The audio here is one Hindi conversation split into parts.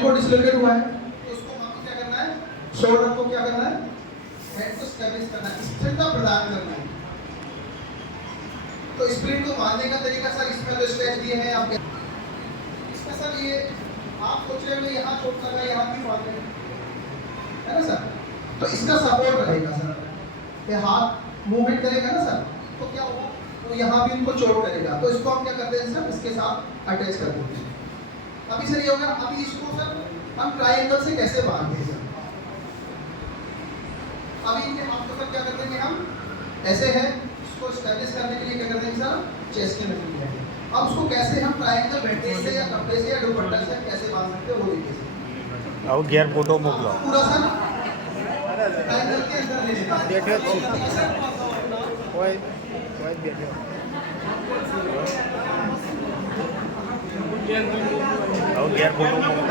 हेड को डिसलोकेट हुआ है तो उसको वहां पे क्या करना है, शोल्डर को क्या करना है, हेड को स्टेबलिश करना है, स्थिरता प्रदान करना है। तो स्प्रिंट को बांधने का तरीका सर इसमें तो स्ट्रेच दिए हैं आप, इसमें सर ये आप सोच रहे हो यहाँ चोट लगा यहाँ भी बांध रहे है ना सर, तो इसका सपोर्ट रहेगा सर, ये हाथ मूवमेंट करेगा ना सर तो क्या होगा, तो यहाँ भी इनको चोट करेगा, तो इसको हम क्या करते हैं सर इसके साथ अटैच कर देते हैं। अभी सर ये होगा, अभी इसको सर हम ट्रायंगल से कैसे बांधते हैं सर, अभी इनके हाथ को सर क्या करते हैं हम ऐसे है, इसको स्टैब्लिश करने के लिए क्या करते हैं सर चेस्ट के में है। अब उसको कैसे हम ट्रायंगल बैंडेज से या कपड़े से या दुपट्टा से कैसे बांध सकते हैं वो देखिए। आओ गियर फोटो मोकलो पूरा सर ट्रायंगल के अंदर ले लेना बैठो कोई बैठो आओ गियर फोटो मोकलो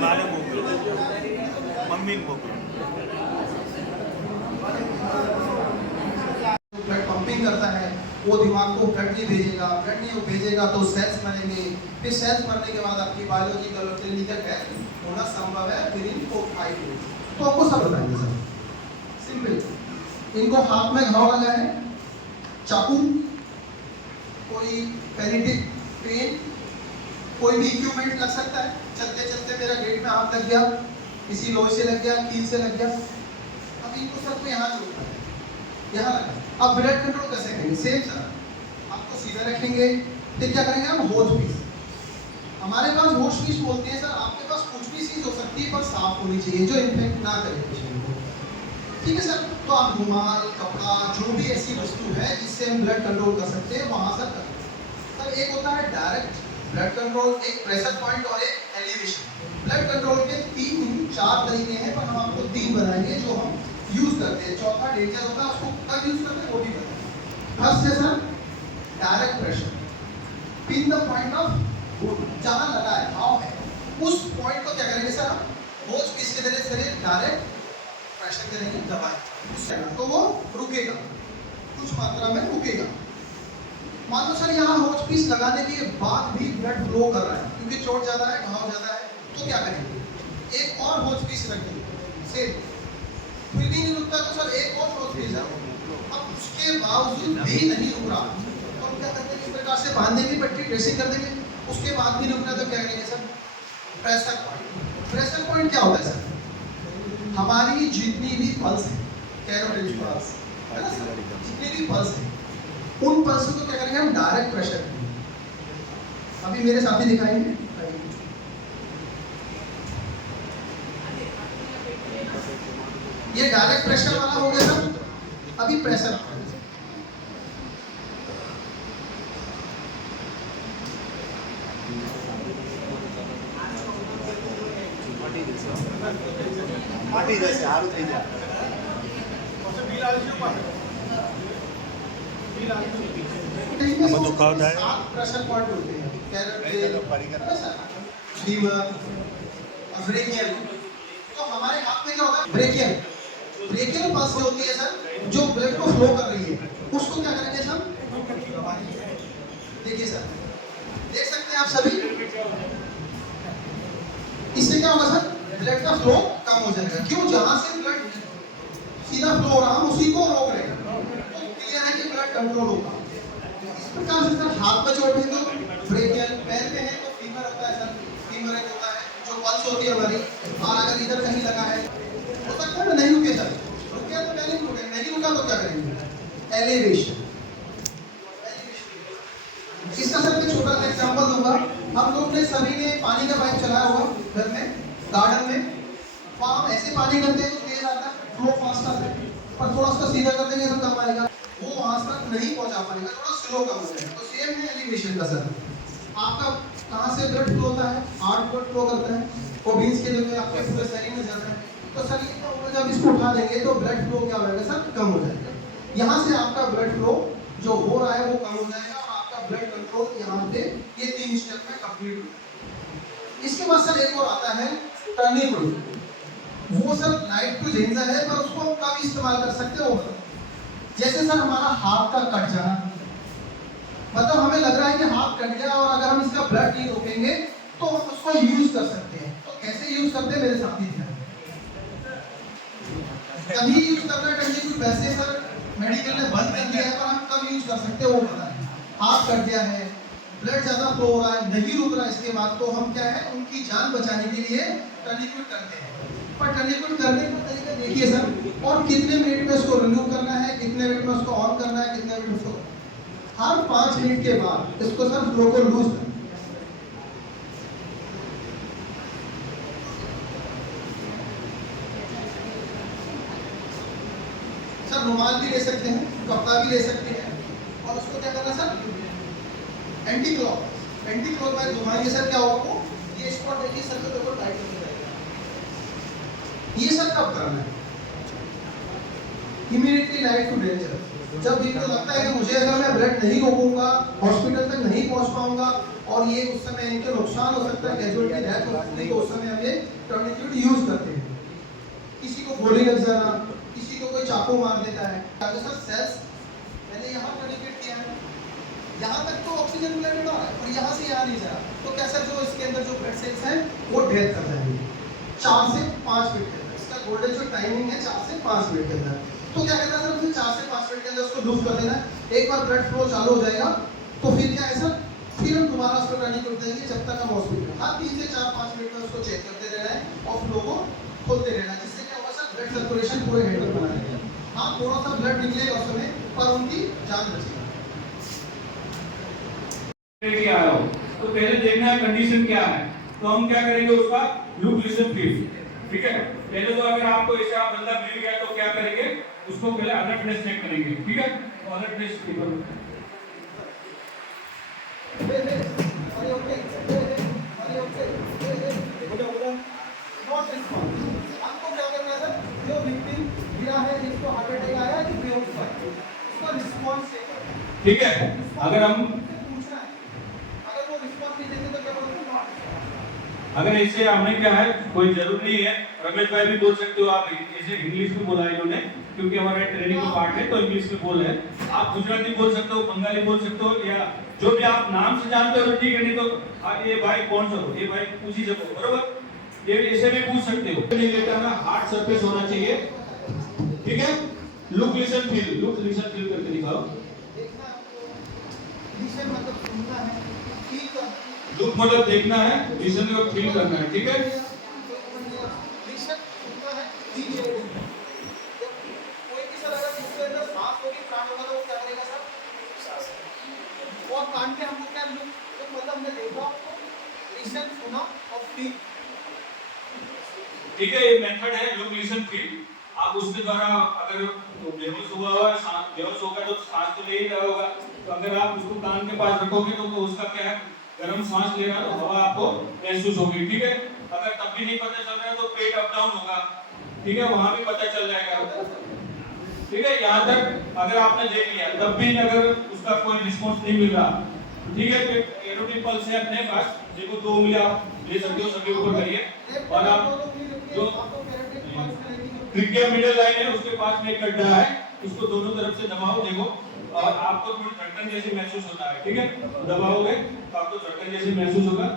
लाले मोकलो मम्मी मोकलो। ब्लड पंपिंग करता है वो दिमाग को ब्लड नहीं भेजेगा, ब्लड नहीं भेजेगा तो सेल्स मरेंगे, फिर सेल्स मरने के बाद आपकी बायोलॉजिकल और क्लिनिकल डेथ होना संभव है विद इन 4-5 डेज। तो आपको सब बताएंगे सर सिंपल। इनको हाथ में घाव लगा है, चाकू, कोई पेनिटिक पेन, कोई भी इक्विपमेंट लग सकता है, चलते चलते मेरा गेट में हाथ लग गया, किसी लोहे से लग गया, कील से लग गया, अब इनको सर को यहाँ जोड़ना है, यहाँ लगा। अब ब्लड कंट्रोल कैसे करेंगे, सेम सर आपको सीधा रखेंगे, फिर क्या करेंगे हम होज पीस, हमारे पास होज पीस बोलते हैं सर, आपके पास कुछ भी चीज हो सकती है पर साफ होनी चाहिए जो इन्फेक्ट ना करे पेशेंट को, ठीक है सर। तो आप रुमाल, कपड़ा, जो भी ऐसी वस्तु है जिससे हम ब्लड कंट्रोल कर सकते हैं वहां सर करें। सर एक होता है डायरेक्ट ब्लड कंट्रोल, एक प्रेशर पॉइंट और एक एलिवेशन। ब्लड कंट्रोल के 3-4 तरीके हैं पर हम आपको 3 बताएंगे जो हम यूज करते हैं, चौथा डेंजर होता है उसको कब यूज करते हैं वो भी बताएंगे। फर्स्ट है sir direct pressure, pin the point of जहां लगा है घाव है उस पॉइंट को क्या करेंगे सर हम होज पीस के जरिए से डायरेक्ट प्रेशर करेंगे, दबाएं तो वो रुकेगा, कुछ मात्रा में रुकेगा। मान लो सर यहाँ होज पीस लगाने के बाद भी ब्लड फ्लो कर रहा है क्योंकि चोट ज्यादा है, घाव ज्यादा है, तो क्या करेंगे एक और होज पीस रख देंगे, सेम फिर भी नहीं रुकता तो सर एक और होज पीस, अब उसके बावजूद भी नहीं रुक रहा तो हम क्या करते हैं इस प्रकार से बांधेंगे पट्टी, ड्रेसिंग कर देंगे, उसके बाद भी रुक रहा तो क्या करेंगे sir pressure point. Pressure point क्या होता है सर, हमारी जितनी भी पल्स है, कैरोटिड पल्स है ना सर, जितनी भी पल्स है उन पल्स को क्या करेंगे हम डायरेक्ट प्रेशर करेंगे। अभी मेरे साथी दिखाएंगे, ये डायरेक्ट प्रेशर वाला हो गया सर। अभी प्रेशर माटी जैसे हारू થઈ જાય प्रेशर पॉइंट होते हैं, लीवर, ब्रेकियल। तो हमारे हाथ में क्या होता है ब्रेकियल, ब्रेकियल पल्स होती है सर जो ब्लड को फ्लो कर रही है, उसको क्या करेंगे सर, देखिए सर देख सकते हैं आप सभी, इससे क्या होगा सर ब्लड का फ्लो कम हो जाएगा, क्यों, जहां से ब्लड सीधा फ्लो हो रहा है उसी को रोक लेगा, तो क्लियर है कि ब्लड कंट्रोल होगा। इस प्रकार से सर हाथ में चोट है तो ब्रेकियल, पैर में है तो फीवर होता है सर, फीवर एक होता है जो पल्स होती है हमारी, और अगर इधर कहीं लगा है हो सकता है नहीं रुके सर, रुके तो पहले रुके, नहीं रुका तो क्या करेंगे एलिवेशन। इसका सर मैं छोटा सा एग्जांपल दूंगा, हम लोग ने सभी ने पानी का पाइप चलाया होगा घर में, गार्डन में, वहाँ हम ऐसे पानी करते हैं तो तेज आता है, फ्लो फास्ट आता है, पर थोड़ा सा सीधा कर देंगे तो कम आएगा, वो वहाँ तक नहीं पहुँचा पाएगा, थोड़ा स्लो कम हो जाएगा। तो सेम है एलिवेशन का सर, आपका कहाँ से ब्लड फ्लो होता है, हार्ट ब्लड फ्लो करता है, वो बीन्स के जगह आपके पूरे शरीर में जाता है, तो शरीर का ऊपर जब इसको उठा देंगे तो ब्लड फ्लो क्या होगा सर कम हो जाएगा, यहाँ से आपका ब्लड फ्लो जो हो रहा है वो कम हो जाएगा और आपका ब्लड कंट्रोल यहाँ पे ये 3 स्टेप में कंप्लीट हो। इसके बाद सर एक और आता है टर्निक, वो सर लाइट टू डेंजर है पर उसको हम कम इस्तेमाल कर सकते हो, जैसे सर हमारा हाथ का कट जाना, मतलब हमें लग रहा है कि हाथ कट गया और अगर हम इसका ब्लड नहीं रोकेंगे तो हम उसको यूज कर सकते हैं। तो कैसे यूज करते हैं मेरे साथी ध्यान, कभी यूज करना टर्निकुट वैसे सर मेडिकल ने बंद कर दिया है, पर हम कब यूज कर सकते हैं वो पता नहीं। हाथ कट गया है, ब्लड ज्यादा फ्लो हो रहा है, नहीं रुक रहा इसके बाद, तो हम क्या है उनकी जान बचाने के लिए टर्निकुट करते हैं। पर टर्निकुट करने का तरीका देखिए सर, और कितने मिनट में उसको रिमूव करना है, कितने मिनट में उसको ऑन करना है, कितने मिनट उसको, हर 5 मिनट के बाद इसको सर फ्लो को लूज करना है। सर रुमाल भी ले सकते हैं, कपड़ा भी ले सकते हैं, और उसको क्या करना सर एंटी क्लॉकवाइज घुमाएंगे सर, क्या होगा वो ये स्पॉट देखिए सर के ऊपर टाइट होके रहेगा। ये सर कब करना है, इमीडिएटली लाइट टू डेंजर, जब इनको लगता है कि मुझे अगर मैं ब्लड नहीं रोकूंगा, हॉस्पिटल तक नहीं पहुंच पाऊंगा और ये उस समय इनके नुकसान हो सकता है, कैजुअलिटी डेथ हो सकती है, तो उस समय हम ये टर्निकुट यूज करते हैं। किसी को गोली लग जाना, किसी को कोई चाकू मार देता है, अगर सर सेल्स मैंने यहाँ टर्निकुट किया है, यहाँ तक तो ऑक्सीजन लेवल आ रहा है और यहाँ से यहाँ नहीं जा रहा, तो क्या सर जो इसके अंदर जो ब्लड सेल्स हैं वो डेथ कर जाएंगे 4 से 5 मिनट के अंदर। इसका गोल्डन जो टाइमिंग है 4 से 5 मिनट के अंदर। तो क्या कहता है सर उसे 4 से 5 मिनट के अंदर उसको लूज कर देना है। एक बार ब्लड फ्लो चालू हो जाएगा तो फिर क्या है सर, फिर हम दोबारा उसको टर्निकुट देंगे जब तक हम हॉस्पिटल, हर 3 से 4-5 मिनट में उसको चेक करते रहना है और फ्लो को खोलते रहना है, जिससे क्या होगा सर ब्लड सर्कुलेशन पूरे हेड में बनाएगा। हाँ थोड़ा सा ब्लड निकलेगा उस समय, पर उनकी जान बचेगी। आया हो तो पहले देखना है कंडीशन क्या है, तो हम क्या करेंगे उसका लुब्रिकेशन फिल, ठीक है। पहले तो अगर आपको ऐसा बंदा मिल गया तो क्या करेंगे उसको पहले अलर्टनेस चेक करेंगे, ठीक है। तो अलर्टनेस आपको क्या करना है सर, जो विक्टिम गिरा है, जिसको हार्ट अटैक आया, जो बेहोश हुआ है, उसका रिस्पांस चेक करना है, ठीक है। अगर हम अगर इससे हमने क्या है कोई जरूरी नहीं है, रमेश भाई भी बोल सकते हो आप, इसे इंग्लिश में बोला इन्होंने क्योंकि हमारा ट्रेनिंग का पार्ट है तो इंग्लिश में बोल है। आप गुजराती बोल सकते हो, बंगाली बोल सकते हो, या जो भी आप नाम से जानते हो ठीक है, नहीं तो ये भाई कौन सा हो, ये भाई पूछ ही सको, बरोबर। ये ऐसे भी पूछ सकते हो। नहीं लेता ना, हार्ड सरफेस होना चाहिए, ठीक है। लुक लिसन फील करके दिखाओ। लुक मतलब देखना है, लिसन और फील करना है, ठीक है। ठीक है, ये मेथड है लुक लिसन फील। आप उसके द्वारा अगर बेहोश हुआ बेहोश होगा तो सांस तो ले ही रहा होगा, तो अगर आप उसको कान के पास रखोगे तो उसका क्या है गर्म सांस ले रहा है तो हवा आपको महसूस होगी, ठीक है। अगर तब भी नहीं पता चल रहा है तो पेट अप डाउन होगा, ठीक है, वहां भी पता चल जाएगा, ठीक है। यहाँ तक अगर आपने देख लिया तब भी अगर उसका कोई रिस्पॉन्स नहीं मिल रहा, ठीक है, तो एरोटिक पल्स है अपने पास, देखो 2 उंगली आप ले सकते हो, सबके ऊपर करिए, और आप जो ट्रिकिया मिडल लाइन है उसके पास में एक गड्ढा है, उसको दोनों तरफ से दबाओ, देखो, और आपको थोड़ी धड़कन जैसी महसूस होता है, ठीक है। दबाओगे तो आपको धड़कन जैसी महसूस होगा,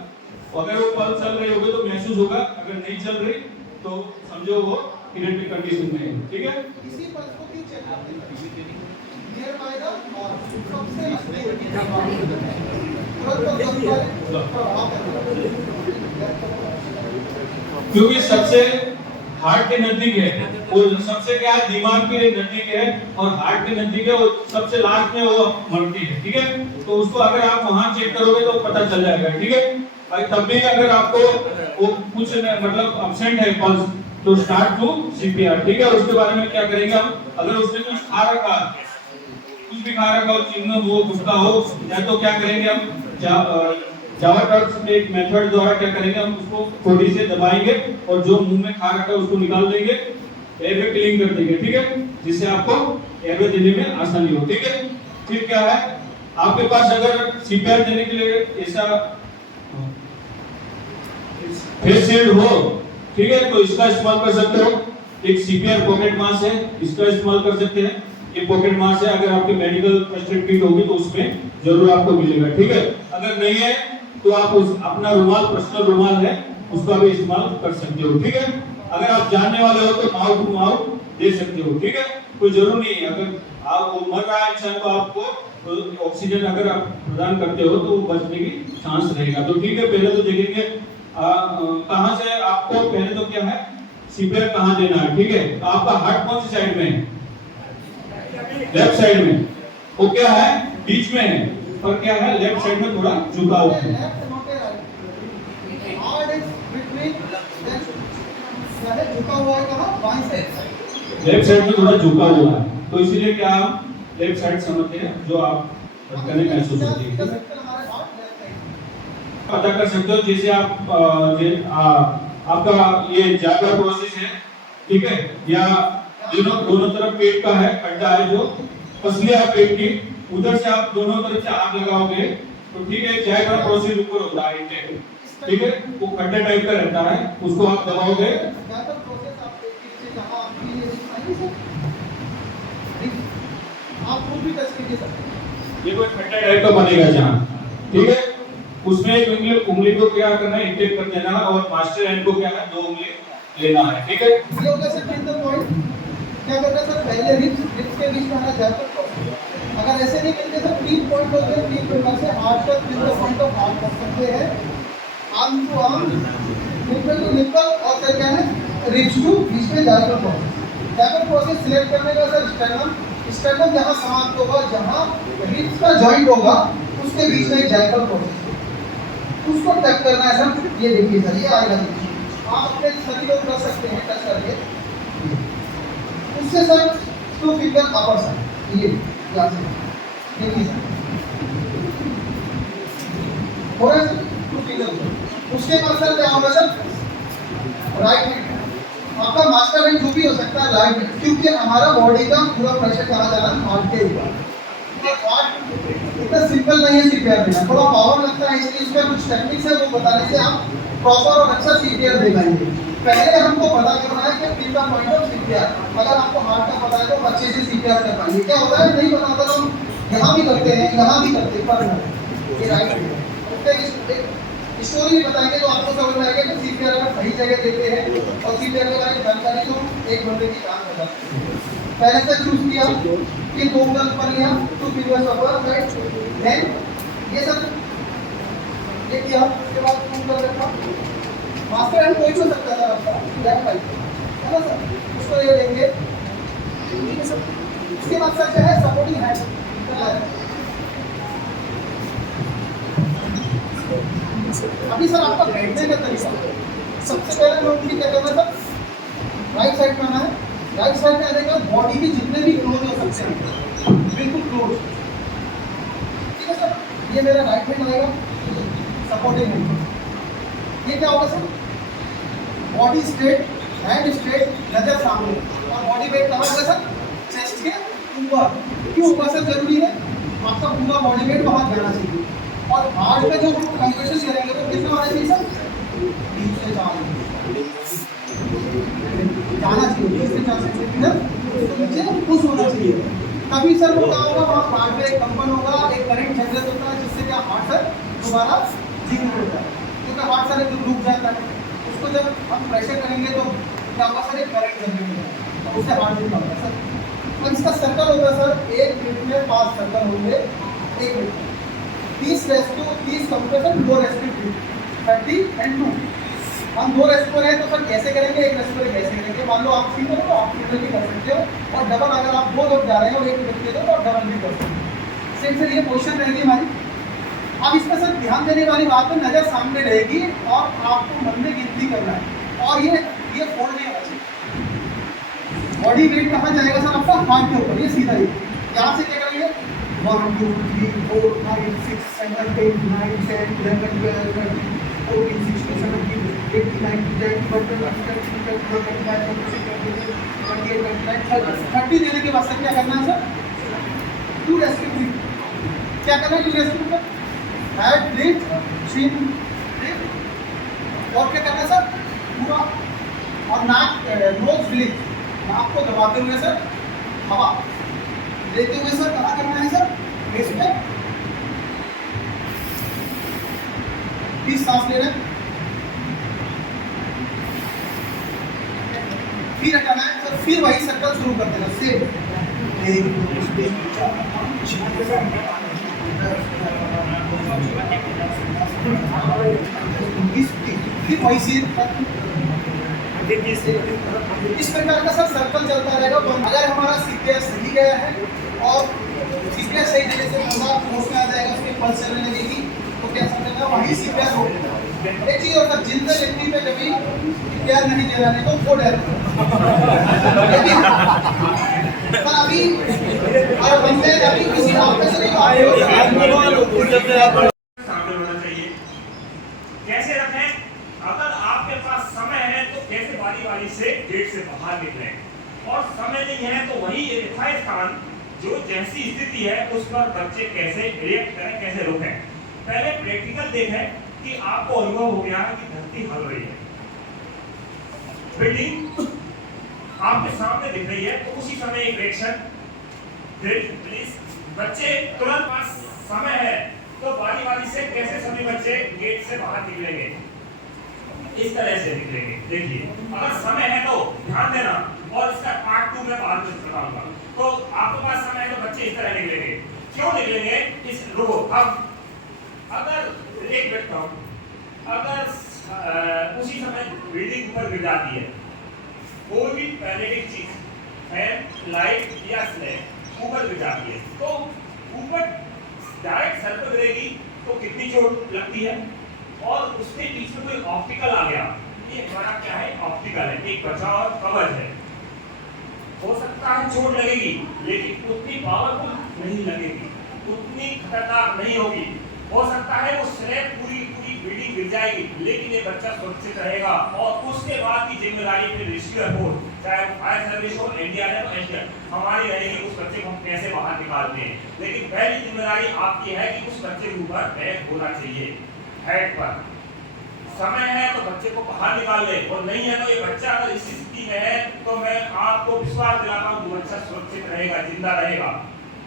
अगर वो पल्स चल रही होगी तो महसूस होगा, अगर नहीं चल रही तो समझो वो क्रिटिकल कंडीशन में है, ठीक है। इसी पल्स को क्यों चेक करते हैं, नियर बाय द सबसे क्योंकि सबसे हार्ट के नजदीक है, वो सबसे क्या है दिमाग के नजदीक है और हार्ट के नजदीक है, वो सबसे लास्ट में वो मरती है, ठीक है। तो उसको अगर आप वहां चेक करोगे तो पता चल जाएगा, ठीक है। और तब भी अगर आपको वो कुछ मतलब एब्सेंट है पल्स तो स्टार्ट टू सीपीआर, ठीक है। उसके बारे में क्या करेंगे हम, अगर उसने कुछ खा रखा, कुछ भी खा रखा हो, चिंगम हो, गुटखा हो, या तो क्या करेंगे हम जावा टॉक्स के एक मेथड द्वारा क्या करेंगे हम उसको थोड़ी से दबाएंगे और जो मुंह में खा रखा है उसको निकाल देंगे, एयरवे क्लीन कर देंगे, ठीक है, जिससे आपको एयरवे देने में आसानी हो, ठीक है। फिर क्या है आपके पास अगर सीपीआर देने के लिए ऐसा फेस शील्ड हो, ठीक है, तो इसका इस्तेमाल कर सकते हो। एक सीपीआर पॉकेट मास्क है, इसका इस्तेमाल कर सकते हैं। ये पॉकेट मास्क है, अगर आपकी मेडिकल फर्स्ट एड किट होगी तो उसमें जरूर आपको मिलेगा, ठीक है। अगर नहीं है तो आप उस अपना रुमाल, पर्सनल रुमाल है, उसका भी इस्तेमाल कर सकते हो, ठीक है। अगर आप जानने वाले हो तो माउथ टू माउथ दे सकते हो, ठीक है। कोई जरूर नहीं है, अगर आप वो मर रहा है इंसान तो आपको ऑक्सीजन अगर आप प्रदान करते हो तो बचने की चांस रहेगा। तो ठीक है, पहले तो देखेंगे कहां से आपको, पहले तो क्या है सीपीआर कहां देना है, ठीक है। तो आपका हार्ट कौन सी साइड में है? लेफ्ट साइड में। वो क्या है बीच में है, पर क्या है लेफ्ट साइड में थोड़ा झुका हुआ है। झुका हुआ है कहां? बाईं साइड। लेफ्ट साइड में थोड़ा झुका हुआ है, तो इसीलिए क्या हम लेफ्ट साइड समझते हैं, जो आप करने महसूस होती है। पता कर सकते हो जैसे आप आपका ये जागा प्रोसेस है, ठीक है, या दोनों तरफ पेट का है खड्डा है, जो पसली है पेट की, उधर से आप दोनों तरफ से आग लगाओगे तो ठीक है जागा प्रोसेस ऊपर होता है इंटेक, ठीक है, वो खड्डा टाइप का रहता है, उसको आप दबाओगे। आप खुद भी टच कीजिए सर, ये कोई खड्डा टाइप का बनेगा जहां, ठीक है, उसमें एक उंगली को क्या करना है इंटेक कर देना है, और मास्टर हैंड को क्या है 2 उंगली लेना है, ठीक है। ये हो गया सर टिंडर पॉइंट। क्या करना है सर, पहले रिब्स के बीच में आना जाता है। अगर ऐसे नहीं करते सर 3 पॉइंट होते हैं, 3 पॉइंट से हार्ट तक टिंडर पॉइंट ऑफ हार्ट कर सकते हैं, arm to arm, nipple to nipple, और फिर क्या है रिब्स टू बीच में जाकर प्रोसेस। जाकर प्रोसेस सिलेक्ट करने का सर स्टर्नम, स्टर्नम जहां समाप्त होगा, जहां रिब्स का जॉइंट होगा उसके बीच में एक जाकर प्रोसेस, उसको टच करना है सर। ये देखिए सर, ये आएगा, आप अपने सभी लोग कर सकते हैं टच करके। उससे सर 2 फिंगर अपर सर, ये यहाँ से देखिए सर हो रहा है सर 2 फिंगर। उसके बाद सर क्या होगा सर, राइट हैंड, आपका मास्टर हैंड जो भी हो सकता है राइट हैंड, क्योंकि हमारा बॉडी का पूरा प्रेशर कहाँ जा रहा है हार्ट के ऊपर। इतना सिंपल नहीं है सीपीआर देना, थोड़ा पावर लगता है, इसलिए इसमें कुछ टेक्निक्स है वो बताने से आप प्रॉपर और अच्छा सीपीआर दे पाएंगे। पहले हमको पता करना है कि कितना पॉइंट ऑफ सीपीआर, अगर आपको हार्ट का पता है तो अच्छे से सीपीआर कर पाएंगे। क्या होता है नहीं पता होता तो हम यहाँ भी करते हैं, यहाँ भी करते हैं, पर ये राइट है। स्टोरी भी बताएंगे तो आपको समझ में आएगा कि सीपीआर अगर सही जगह देते हैं और सीपीआर के बारे में जानकारी तो एक बंदे की जान बचा सकते हैं। पहले से चूज किया कि 2 उंगल पर लिया, 2 फिंगर्स अपर राइट, देन ये सब ये किया, उसके बाद 2 उंगल रखा, मास्टर हैंड कोई भी हो सकता था आपका लेफ्ट साइड है ना सर, उसको ये लेंगे, ठीक है सर। उसके बाद सर जो है सपोर्टिंग हैंड, अभी सर आपका बैठने का तरीका, सबसे पहले लोग क्या करना सर, राइट साइड में आना है, राइट साइड में आने के बाद बॉडी के जितने भी क्लोज हो सकते हैं बिल्कुल क्लोज, ठीक है सर। ये मेरा राइट हैंड आएगा सपोर्टिंग हैंड, ये क्या होगा sir, body straight, hand straight, नजर सामने, और बॉडी वेट कहाँ होगा सर, चेस्ट के ऊपर। क्यों ऊपर से जरूरी है, आपका पूरा बॉडी वेट वहाँ जाना चाहिए, और हार्ट में जो हम कंप्रेशन करेंगे तो कितना होना चाहिए सर, बीच से जाना चाहिए, बीच से 4 सेंटीमीटर नीचे पुश होना चाहिए, तभी सर वो क्या होगा, वहाँ हार्ट में एक कंपन होगा, एक करंट जनरेट होता है, जिससे क्या हार्ट सर दोबारा जीवित होता है, क्योंकि हार्ट सर एक रुक जाता है, उसको जब हम प्रेशर करेंगे तो क्या होगा सर, एक करंट जनरेट होगा, तो उससे हार्ट बीट होता है सर। और इसका सर्कल होगा सर, 1 मिनट में 5 सर्कल होंगे, 1 मिनट 30 कंप्रेशन, 2 रेस्पिरेटरी 30 एंड 2। हम 2 रेस्पिरेटर हैं तो सर कैसे करेंगे, 1 रेस्पिरेटर कैसे करेंगे, मान लो आप सिंगल तो आप सिंगल भी कर सकते हो, और डबल अगर आप 2 लोग जा रहे हैं और 1 व्यक्ति तो आप डबल भी कर सकते हो। सेम सर ये पोजीशन रहेगी हमारी। अब इसमें सर ध्यान देने वाली बात है, नज़र सामने रहेगी और आपको मन में गिनती करना है, और ये फोल्ड नहीं होना चाहिए। बॉडी वेट कहाँ जाएगा सर, आपका हाथ के ऊपर, ये सीधा ही यहाँ से क्या करेंगे, 1 2 3 4 5 6 7 8 9 10 11 12 13 14 16 17 18 19 20 30 देने के बाद सर क्या करना है सर, 2 रेस्पिरेटरी, क्या करना है 2 रेस्पिरेटरी, हेड लिफ्ट चिन लिफ्ट, और क्या करना है सर पूरा, और नाक नोज ब्लीथ, नाक को दबाते हुए सर हवा, लेते हुए सर कहाँ करना है सर? फेस पे 20 सांस ले रहे हैं, फिर हटाना है सर, फिर वही सर्कल शुरू कर देना सेम। 1 2 3 4 5 6 फिर वही सेम। इस प्रकार का सर सर्कल चलता रहेगा। अगर हमारा सीपीआर सही गया है और सीपीआर सही देने से बंदा होश में आ जाएगा, उसके पल्स चलने लगेगी, तो क्या समझेगा वही सीपीआर हो। एक चीज होता है, जिंदा व्यक्ति पे कभी सीपीआर नहीं दे रहा, नहीं तो वो डर पर अभी और बंदे अभी किसी आप में से नहीं आए हो सामने होना चाहिए। कैसे रखें? अगर आपके पास समय है तो कैसे बारी बारी से गेट से बाहर निकलें, और समय नहीं है तो वही यथास्थान जो जैसी स्थिति है उस पर बच्चे कैसे रिएक्ट करें, कैसे रोकें। पहले प्रैक्टिकल देखें कि आपको अनुभव हो गया है कि धरती हल रही है, बिल्डिंग आपके सामने दिख रही है, तो उसी समय एक रिएक्शन प्लीज। बच्चे तुरंत पास समय है तो बारी बारी से कैसे सभी बच्चे गेट से बाहर निकलेंगे, इस तरह से निकलेंगे। देखिए अगर समय है तो ध्यान देना, और इसका पार्ट 2 में बाद में बताऊंगा। तो आपके पास समय है तो बच्चे इस तरह निकलेंगे। क्यों निकलेंगे? इस रुको। अब अगर एक मिनट का, अगर उसी समय बिल्डिंग ऊपर गिर जाती है, कोई भी पैनेटिक चीज, फैन, लाइट या स्लैब ऊपर गिर जाती है, तो ऊपर डायरेक्ट सर पर गिरेगी तो कितनी चोट लगती है, और उसके बीच में कोई ऑप्टिकल आ गया, ये हमारा क्या है? ऑप्टिकल है, एक बचाव और कवच है। हो सकता है चोट लगेगी लेकिन उतनी पावरफुल नहीं लगेगी, उतनी खतरनाक नहीं होगी। हो सकता है वो स्लैब पूरी बिल्डिंग गिर जाएगी लेकिन ये बच्चा सुरक्षित रहेगा, और उसके बाद की जिम्मेदारी फिर रेस्क्यू एफोर्ट, चाहे फायर सर्विस हो, एनडीआरएफ, एसडीआरएफ, हमारी रहेगी उस बच्चे को हम कैसे बाहर निकालते हैं। लेकिन पहली जिम्मेदारी आपकी है कि उस बच्चे के ऊपर बैग होना चाहिए, हेड पर। समय है तो बच्चे को बाहर निकाल ले, और नहीं है तो ये बच्चा अगर इस स्थिति में है तो मैं आपको विश्वास दिलाता हूँ बच्चा सुरक्षित रहेगा, जिंदा रहेगा।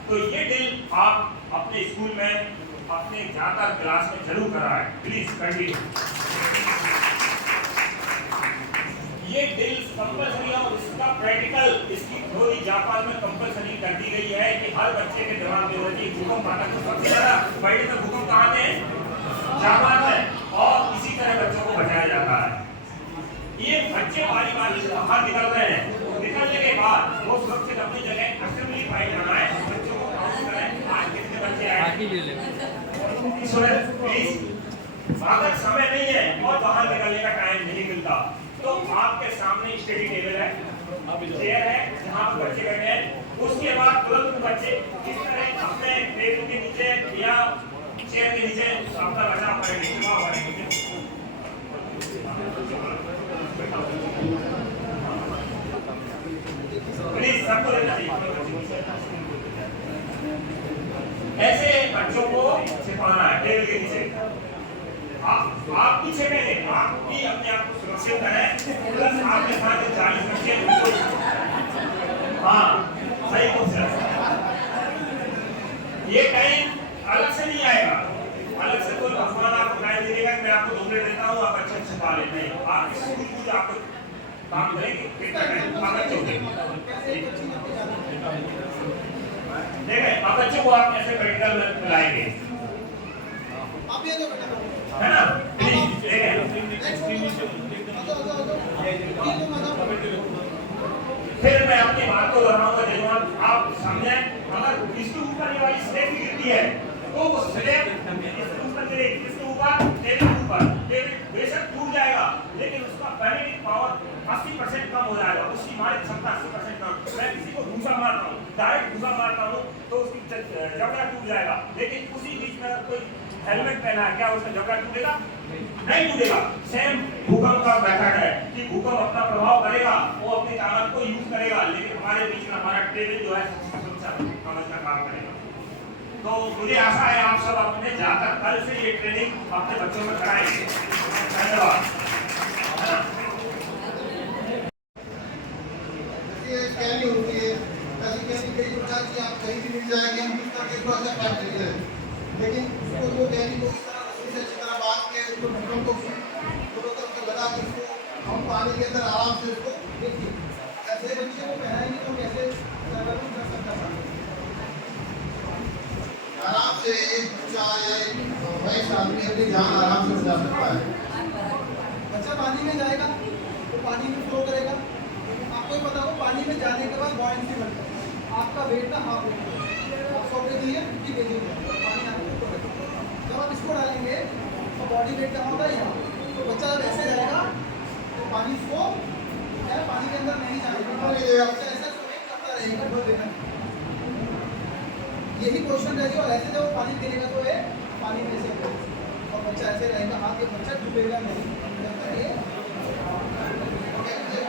तो ये ड्रिल आप अपने स्कूल में, अपने जाकर क्लास में जरूर कराएं, प्लीज कंटिन्यू। ये ड्रिल कंपल्सरी है, और इसका प्रैक्टिकल, इसकी थ्योरी जापान में कंपल्सरी कर दी गई है कि हर बच्चे के दिमाग में होती है। भूकंप आता है तो सबसे ज्यादा वर्ल्ड में भूकंप कहाँ आते हैं? जापान में, और इसी तरह बच्चों को बचाया जाता है। ये बच्चे बारी बारी से बाहर निकल रहे हैं, निकलने के बाद वो सुरक्षित अपनी जगह असेंबली फाइल बनाए, बच्चों को काउंट करें आज कितने बच्चे आए। अगर समय नहीं है और बाहर निकलने का टाइम नहीं मिलता तो आपके सामने स्टडी टेबल है, चेयर है जहाँ पर बच्चे बैठे हैं, उसके बाद तुरंत बच्चे किस तरह अपने टेबल के नीचे या चेयर के नीचे अपना बचाव करेंगे। प्लीज सबको रहना चाहिए। ऐसे बच्चों को छिपाना है टेबल के नीचे। आप पीछे में आप भी अपने आप को सुरक्षित करें, प्लस आपके साथ 40 बच्चे हाँ सही कुछ ये टाइम अलग से नहीं आएगा, अलग से कोई भगवान आपको टाइम दे देगा कि मैं आपको 2 मिनट देता हूँ, आप अच्छे से पा लेते हैं। आप स्कूल कुछ आपको काम करेंगे कितना टाइम आप बच्चों के देखें, आप बच्चों को आप ऐसे प्रैक्टिकल में लाएंगे है ना। फिर मैं अपनी बात को दोहराऊंगा, जजमान आप समझे। अगर इसके ऊपर ये वाली स्लेब गिरती है तो वो स्लेब इसके ऊपर गिरे, इसके ऊपर टेबल ऊपर टेबल बेशक टूट जाएगा लेकिन उसका पैरेटिक पावर 80% कम हो जाएगा, उसकी मारक क्षमता 80% कम। मैं किसी को घूसा मारता हूँ, डायरेक्ट घूसा मारता हूँ तो उसकी जबड़ा टूट जाएगा, लेकिन उसी बीच में कोई हेलमेट पहना है, क्या उसका जबड़ा टूटेगा? नहीं टूटेगा। सेम भूकंप का मेथड है कि भूकंप अपना प्रभाव करेगा, वो अपनी ताकत को यूज करेगा, लेकिन हमारे बीच में हमारा टेबल जो है सुरक्षा कवच का काम करेगा। तो मुझे आशा है आप सब अपने जाकर कल से ये ट्रेनिंग अपने बच्चों में कराएंगे। धन्यवाद। ये क्या नहीं होती है कई प्रकार की आप कहीं भी मिल जाएंगे, हम किस तरह के इसको अच्छा पैक करते हैं, लेकिन उसको वो कैरी को इस तरह रस्सी से अच्छी तरह बांध के उसको ढक्कन को दोनों तरफ से लगा के इसको हम पानी के अंदर आराम से इसको देखिए ऐसे बच्चे को पहनाएंगे तो कैसे सर्वाइव कर सकता है। आराम से एक बच्चा या एक वयस्क आदमी अपनी जान आराम से बचा सकता है। बच्चा पानी में जाएगा तो पानी में फ्लो करेगा, आपको ही पता हो पानी में जाने के बाद बॉयंसी बनता है, आपका वेट का हाफ वेट आप 100 kg है 50 kg पानी आपके ऊपर रखेगा। जब आप इसको डालेंगे तो बॉडी वेट कहाँ होगा यहाँ, तो बच्चा जब ऐसे जाएगा तो पानी इसको पानी के अंदर नहीं जाएगा, बच्चा ऐसा स्विमिंग करता रहेगा डूब देना, यही क्वेश्चन रहेगी। और ऐसे जब पानी गिरेगा तो ये पानी में से और बच्चा ऐसे रहेगा, हाथ ये बच्चा डूबेगा नहीं।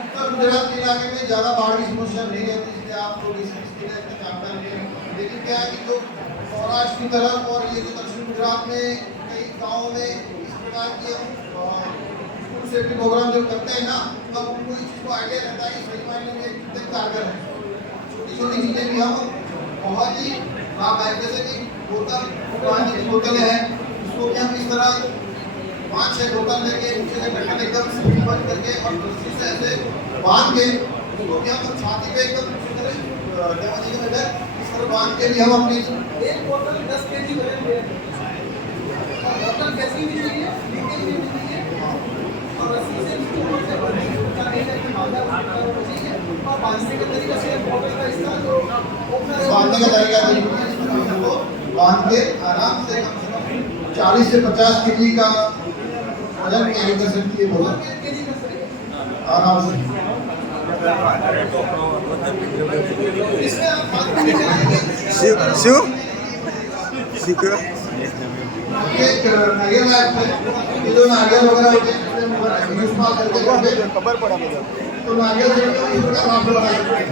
उत्तर गुजरात के इलाके में ज़्यादा बाढ़ की समस्या नहीं रहती, इसलिए आप लोग इसकी जानकारी नहीं है। लेकिन क्या है कि जो सौराष्ट्र की तरफ और ये जो दक्षिण गुजरात में कई गाँव में इस प्रकार की फूड सेफ्टी प्रोग्राम जब करते हैं ना, तब उनको इस चीज़ को आइडिया रहता है कि सही मायने में कितने कारगर है। छोटी छोटी चीज़ें भी हम बहुत ही लाभदायक, जैसे कि बोतल, पानी की बोतलें हैं, उसको भी हम इस तरह 5-6 बोतल लेके नीचे से ढक्कन एकदम सील बंद करके और रस्सी से ऐसे बांध के उसको भी हम छाती पे एकदम इस तरह इस तरह बांध के भी हम अपनी एक बोतल 10 kg वजन ले रहे हैं। बोतल कैसी भी चाहिए, लीकेज भी चाहिए और रस्सी से इसको ऊपर से बंधी का नहीं है कि मादा चाहिए और बांधने के तरीके से बोतल का इस्तेमाल जो बांधने का तरीका इसको बांध के आराम से कम 40 से 50 kg का वजन कैरी कर सकती है बोतल आराम से। इसमें आप हाथ में चलाएंगे एक नारियल है, ये जो नारियल वगैरह होते हैं इस्तेमाल करके खबर पड़ा मुझे तो नारियल से आप लगा सकते हैं।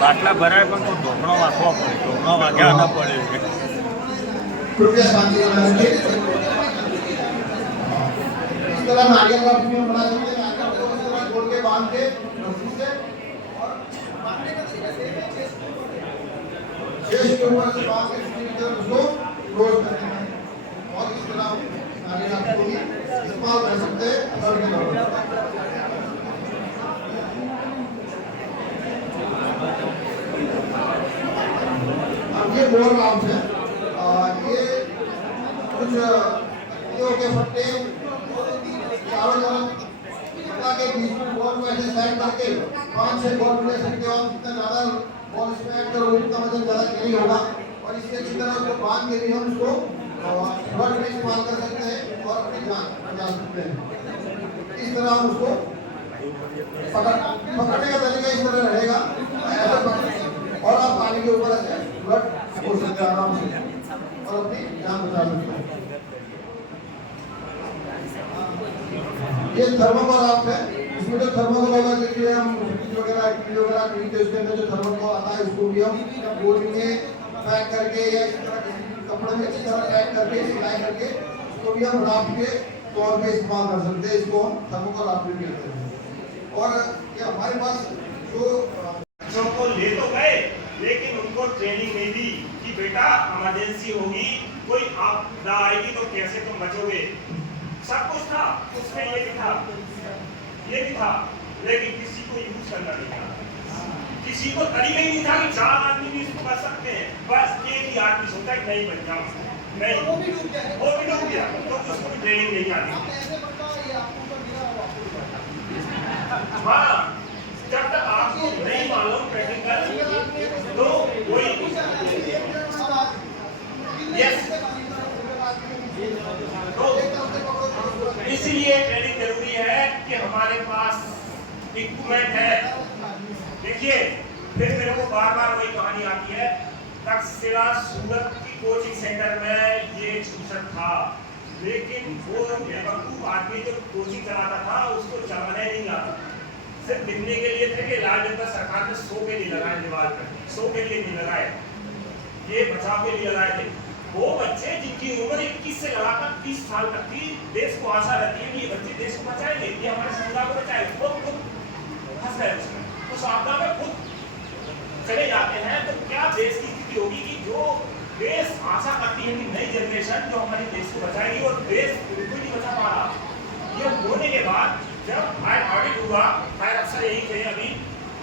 બાટલા ભરાય પણ તો ઢોકણો વાંચવો પડે, ઢોકણો વાગ્યા ના પડે। कृपया शांति रखें। इस तरह नारियल का भी हम बना सकते हैं, नारियल को इस तरह गोल के बांध के रस्सी से और बांधने का तरीका सेम है, चेस्ट के ऊपर से बांध के सीधी तरफ उसको क्लोज करते हैं और इस तरह नारियल को भी इस्तेमाल कर सकते हैं। अब ये बोल राउंड है, ये कुछ के फट्टे चारों तरफ के बीच में बॉल को ऐसे सेट करके 5-6 बॉल ले सकते हो। आप जितना ज़्यादा बॉल इसमें ऐड करोगे उतना वजन ज़्यादा कैरी होगा और इससे अच्छी तरह उसको बांध के भी हम उसको वर्ड में इस्तेमाल कर सकते हैं और अपनी जान बचा सकते हैं। इस तरह हम उसको पकड़ने का तरीका इस तरह रहेगा ऐसे पकड़ेंगे और आप पानी के ऊपर ऐसे वर्ड हो सकते हैं आराम से और अपनी जान बचा सकते हैं। ये थर्मोकोल आप है, इसमें जो थर्मोकोल होगा जैसे हम फ्रिज वगैरह टीवी वगैरह खरीदते हैं उसके अंदर जो थर्मोकोल आता है उसको भी हम बोरी में पैक करके या इस तरह किसी कपड़े में इस तरह पैक करके सिलाई करके उसको भी हम राफ्ट के तौर पे इस्तेमाल कर सकते हैं। इसको हम थर्मोकोल राफ्ट भी कहते हैं। और ये हमारे पास जो बच्चों को ले तो गए लेकिन उनको ट्रेनिंग नहीं दी कि बेटा इमरजेंसी होगी, कोई आपदा आएगी तो कैसे तुम बचोगे। सब कुछ था उसमें, ये भी था लेकिन किसी को यूज करना नहीं था, किसी को तरीका ही नहीं था कि 4 आदमी भी इसको कर सकते हैं। बस एक ही आदमी सोचता है नहीं बच जाऊं, नहीं वो भी डूब गया तो उसको भी ट्रेनिंग नहीं आती। हाँ, जब तक आपको नहीं मालूम प्रैक्टिकल तो वही यस, तो इसलिए ट्रेनिंग जरूरी है कि हमारे पास इक्विपमेंट है। देखिए फिर मेरे को बार बार वही कहानी आती है, तक्षशिला सूरत की कोचिंग सेंटर में ये शिक्षक था लेकिन वो बेवकूफ आदमी जो कोचिंग चलाता था उसको चलाने नहीं आता, सिर्फ दिखने के लिए थे कि लाल झंडा सरकार ने 100 के लिए लगाए, दीवार पर 100 के लिए नहीं लगाए, ये बचाव के लिए लगाए थे। वो बच्चे जिनकी उम्र 21 से लगाकर 30 साल तक थी, देश को आशा रहती है कि ये बच्चे देश को बचाएंगे, ये हमारे समुदाय को बचाएंगे, खुद फंस गए उसमें, उस आपदा में खुद बचाएगी और देश बिल्कुल नहीं बचा पा रहा। ये होने के बाद जब फायर ऑडिट हुआ, फायर अफसर यही थे अभी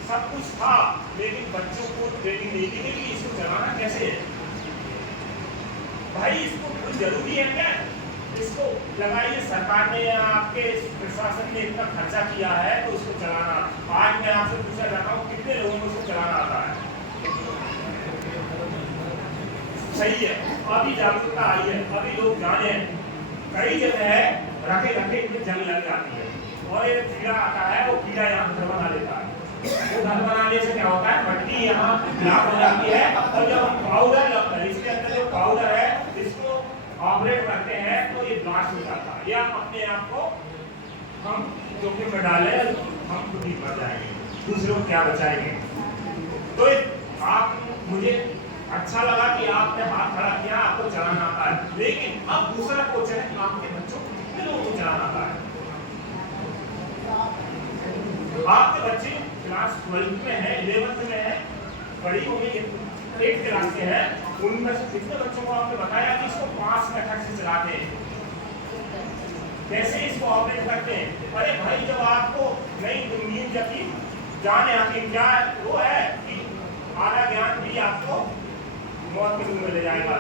सब कुछ था, लेकिन बच्चों को ट्रेनिंग नहीं दी कि इसको चलाना कैसे है। भाई इसको कुछ जरूरी है क्या? इसको लगाइए, सरकार ने या आपके प्रशासन ने इतना खर्चा किया है तो उसको चलाना। आज मैं आपसे पूछना चाहता हूँ कितने लोगों को उसको चलाना आता है? सही है, अभी जागरूकता आई है, अभी लोग जाने हैं। कई जगह है रखे रखे इनमें जंग लग जाती है और एक कीड़ा आता है, वो कीड़ा यहाँ घर बना लेता है। वो घर बनाने से क्या होता है, मट्टी यहाँ ब्लॉक हो जाती है और जब हम पाउडर लगता है, इसके अंदर जो पाउडर है इसको ऑपरेट करते हैं तो ये ब्लास्ट हो जाता है, या अपने आप को हम जोखिम में डाले, हम खुद ही मर जाएंगे, दूसरों को क्या बचाएंगे। तो आप, मुझे अच्छा लगा कि आपने हाथ खड़ा किया, आपको चलाना आता है, लेकिन अब दूसरा क्वेश्चन है आपके बच्चों को कितने लोगों को चलाना आता है? आपके बच्चे क्लास 12 में है, 11th में है, बड़ी हो गई, 8th क्लास के हैं, उनमें से कितने बच्चों को आपने बताया कि इसको 5 मिनट से चलाते हैं, कैसे इसको ऑपरेट करते हैं? अरे भाई जब आपको नई नींद जबकि जाने आती क्या वो है कि आधा ज्ञान भी आपको मौत के मुंह में ले जाएगा।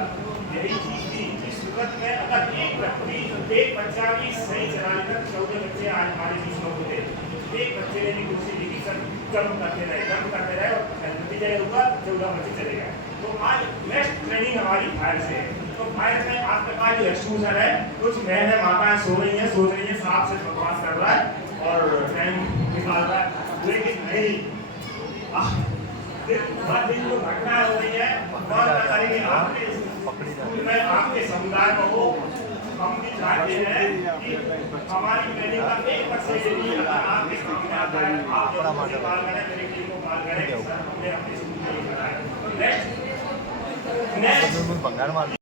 यही चीज थी इस सूरत में, अगर एक बच्चा भी सही चला लेकर 14 बच्चे आज हमारे बीच में होते, एक बच्चे ने भी कुर्सी ली कि सब जंप करते रहे और नतीजा हुआ 14 बच्चे चले गए। तो आज नेक्स्ट ट्रेनिंग हमारी फायर से है। तो फायर में आपके पास जो एक्सक्यूजर है, कुछ बहनें माताएं सोच रही है सांप से बकवास कर रहा है और टाइम निकाल रहा है, लेकिन नहीं, दिन को घटना हो रही है करेंगे आपके स्कूल में, आपके समुदाय को हो। हम भी चाहते हैं कि हमारी ट्रेनिंग का 1% यदि आपके सामने आता है, आप मुझे कॉल करें, मेरे टीम को कॉल करें, सर हमने अपने स्कूल में कराया। तो नेक्स्ट